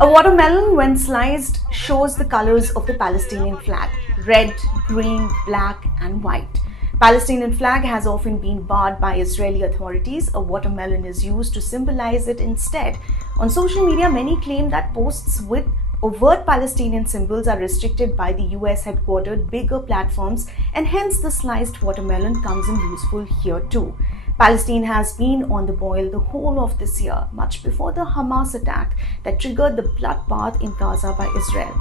A watermelon, when sliced, shows the colors of the Palestinian flag: red, green, black, and white. Palestinian flag has often been barred by Israeli authorities. A watermelon is used to symbolize it instead. On social media, many claim that posts with overt Palestinian symbols are restricted by the US headquartered bigger platforms, and hence the sliced watermelon comes in useful here too. Palestine has been on the boil the whole of this year, much before the Hamas attack that triggered the bloodbath in Gaza by Israel.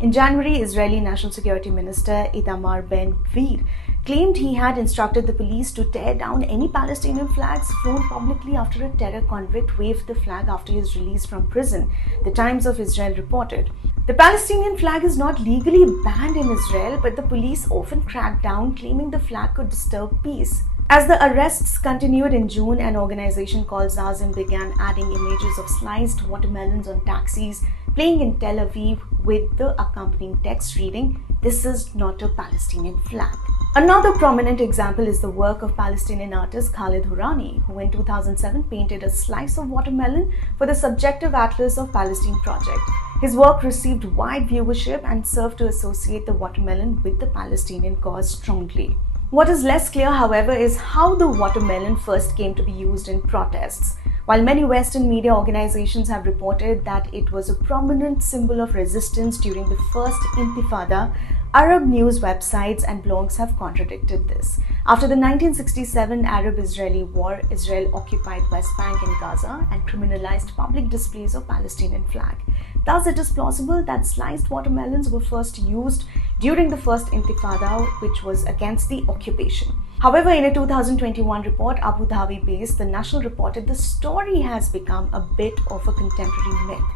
In January, Israeli National Security Minister Itamar Ben-Gvir claimed he had instructed the police to tear down any Palestinian flags flown publicly after a terror convict waved the flag after his release from prison, the Times of Israel reported. The Palestinian flag is not legally banned in Israel, but the police often crack down, claiming the flag could disturb peace. As the arrests continued in June, an organization called Zazim began adding images of sliced watermelons on taxis, playing in Tel Aviv with the accompanying text reading, "This is not a Palestinian flag." Another prominent example is the work of Palestinian artist Khalid Hourani, who in 2007 painted a slice of watermelon for the Subjective Atlas of Palestine project. His work received wide viewership and served to associate the watermelon with the Palestinian cause strongly. What is less clear, however, is how the watermelon first came to be used in protests. While many Western media organizations have reported that it was a prominent symbol of resistance during the first Intifada, Arab news websites and blogs have contradicted this. After the 1967 Arab-Israeli War, Israel occupied West Bank and Gaza and criminalized public displays of Palestinian flag. Thus, it is plausible that sliced watermelons were first used during the first Intifada, which was against the occupation. However, in a 2021 report, Abu Dhabi-based The National reported the story has become a bit of a contemporary myth,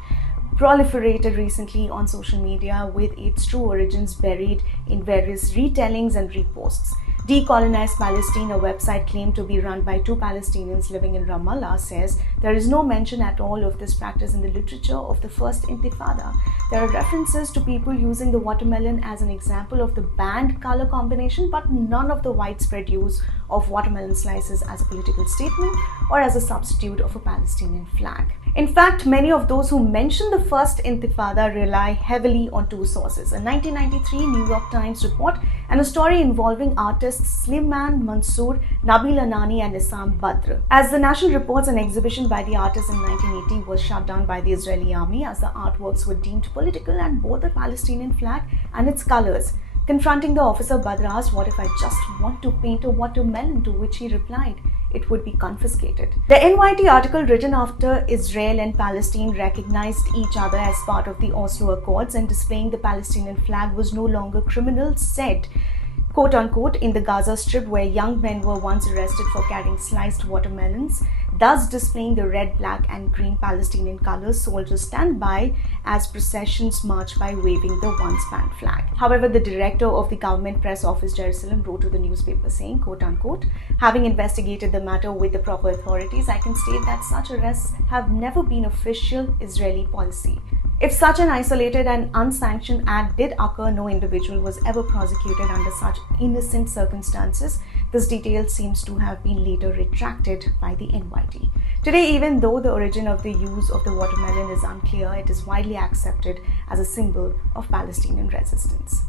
proliferated recently on social media with its true origins buried in various retellings and reposts. Decolonized Palestine, a website claimed to be run by two Palestinians living in Ramallah, says there is no mention at all of this practice in the literature of the first Intifada. There are references to people using the watermelon as an example of the banned color combination, but none of the widespread use of watermelon slices as a political statement or as a substitute of a Palestinian flag. In fact, many of those who mention the first Intifada rely heavily on two sources: a 1993 New York Times report and a story involving artists Slimane Mansour, Nabil Anani and Issam Badr. As the National reports, an exhibition by the artist in 1980 was shut down by the Israeli army as the artworks were deemed political and bore the Palestinian flag and its colors. Confronting the officer, Badr asked, "What if I just want to paint a watermelon?" To which he replied, "It would be confiscated." The NYT article, written after Israel and Palestine recognized each other as part of the Oslo Accords and displaying the Palestinian flag was no longer criminal, said, quote unquote, "In the Gaza Strip, where young men were once arrested for carrying sliced watermelons, thus displaying the red, black, and green Palestinian colors, soldiers stand by as processions march by waving the once banned flag." However, the director of the Government Press Office Jerusalem wrote to the newspaper saying, quote unquote, "Having investigated the matter with the proper authorities, I can state that such arrests have never been official Israeli policy. If such an isolated and unsanctioned act did occur, no individual was ever prosecuted under such innocent circumstances. This detail seems to have been later retracted by the NYT." Today, even though the origin of the use of the watermelon is unclear, it is widely accepted as a symbol of Palestinian resistance.